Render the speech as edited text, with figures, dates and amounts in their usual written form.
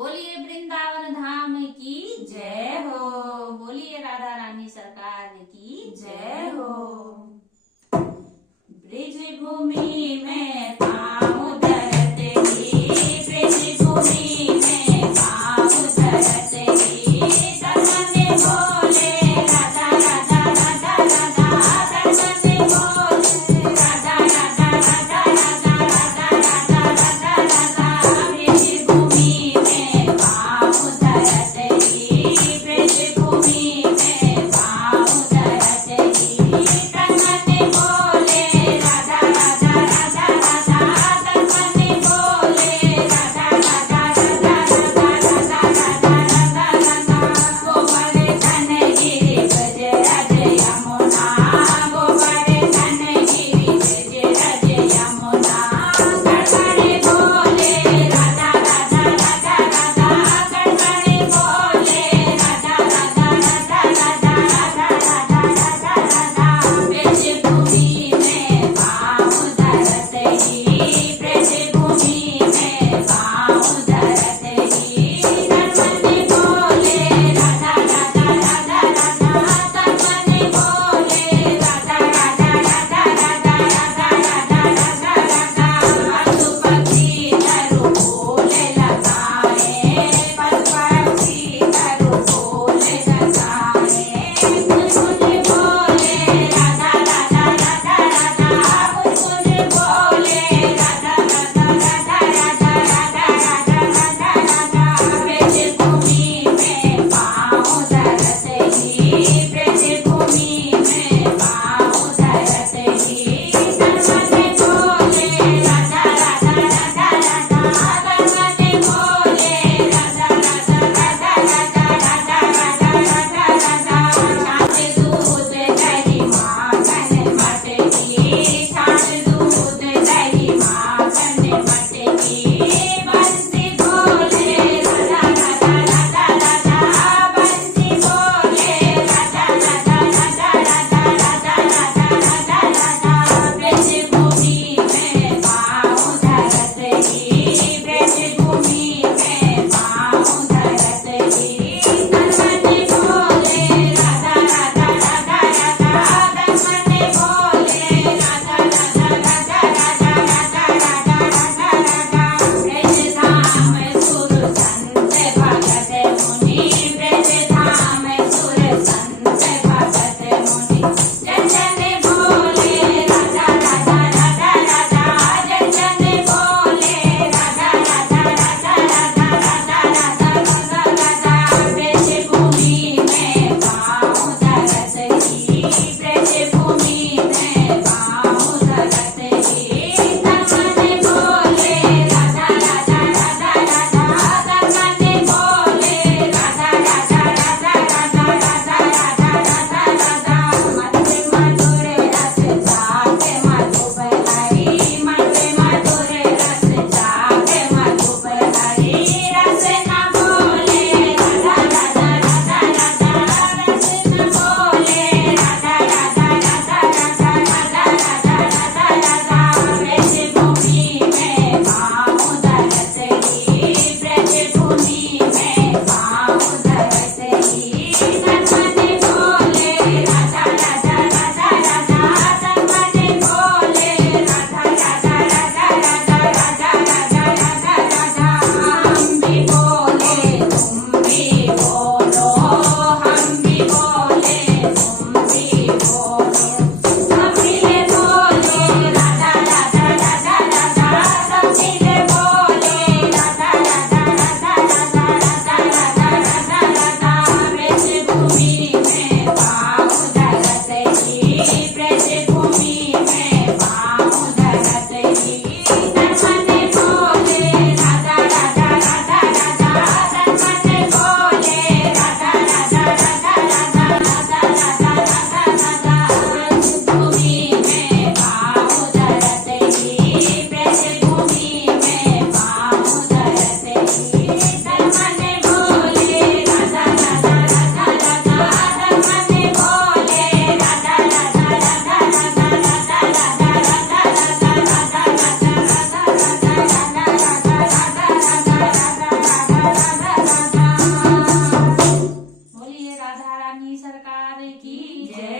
बोलिए वृंदावन धाम की जय हो। बोलिए राधा रानी सरकार की जय हो। ब्रिज भूमि में पाँव धरते ही, ब्रिज भूमि में पाँव धरते ही, तन बोले राधा राधा राधा राधा, तन बोले राधा राधा राधा राधा राधा राधा राधा राधा। ब्रिज भूमि में पाँव धरते ही, ब्रिज भूमि में पाँव धरते ही, तन बोले राधा राधा राधा राधा, तन बोले राधा राधा राधा राधा राधा राधा राधा राधा। गोबर धन गिरि ब्रज रज यमुना, गोबर धन गिरि ब्रज रज यमुना, गड़गड़े बोले राधा राधा राधा राधा, गड़गड़े बोले राधा राधा राधा राधा राधा राधा राधा राधा। ब्रज भूमि में पाँव धरते ही, ब्रज भूमि में पाँव धरते ही, तन बोले राधा राधा राधा राधा, तन बोले राधा राधा राधा राधा राधा राधा राधा राधा। पशु पक्षी तरु फूल लगाए, पशु पक्षी तरु फूल लगाए, कुछ बोले राधा राधा राधा राधा, कुछ बोले राधा राधा राधा राधा राधा राधा राधा राधा। ब्रज भूमि में पाँव धरते ही, ब्रज भूमि में पाँव धरते ही, तन बोले राधा राधा राधा राधा, तन बोले राधा राधा राधा राधा राधा राधा राधा राधा। छाछ दूध दही माखन मटकी, छाछ दूध दही माखन मटकी, बंसी बोले राधा राधा राधा राधा, बंसी बोले राधा राधा राधा राधा राधा राधा राधा राधा। ब्रज भूमि में पाँव धरते ही, ब्रज भूमि में पाँव धरते ही, तन बोले राधा राधा राधा राधा, तन बोले राधा राधा राधा राधा राधा राधा राधा राधा। ब्रज धाम सुर संत भगत मुनि, ब्रज धाम सुर संत भगत मुनि, जन जन बोले राधा राधा राधा राधा, जन जन बोले राधा राधा राधा राधा राधा राधा राधा राधा। ब्रज भूमि में पाँव धरते ही, ब्रज भूमि में पाँव धरते ही, तन बोले राधा राधा राधा राधा, तन बोले राधा राधा राधा राधा राधा राधा राधा राधा। मधुर मधुर रस जाके मधुबहरी, मधुर मधुर रस जाके मधुबहरी, रस न बोले राधा राधा राधा राधा, रस न बोले राधा राधा राधा राधा राधा राधा राधा राधा। ब्रज भूमि में पाँव धरते ही, ब्रज भूमि में पाँव धरते ही, तन बोले राधा राधा राधा राधा, तन बोले राधा राधा राधा राधा राधा राधा राधा राधा। हम भी बोले तुम भी बोलो, हम भी बोले तुम भी बोलो, सब मिले बोले राधा राधा राधा राधा, सब मिले बोले राधा राधा राधा राधा राधा की जय